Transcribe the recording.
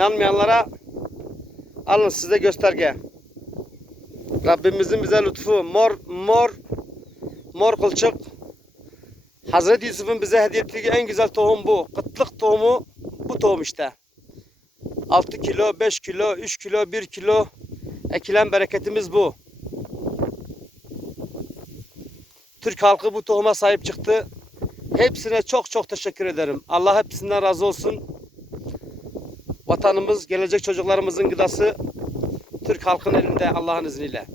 İnanmayanlara alın size gösterge. Rabbimizin bize lütfu. Mor mor mor kılçık. Hazreti Yusuf'un bize hediye ettiği en güzel tohum bu. Kıtlık tohumu bu tohum işte. 6 kilo, 5 kilo, 3 kilo, 1 kilo ekilen bereketimiz bu. Türk halkı bu tohuma sahip çıktı. Hepsine çok çok teşekkür ederim. Allah hepsinden razı olsun. Vatanımız, gelecek çocuklarımızın gıdası Türk halkının elinde Allah'ın izniyle.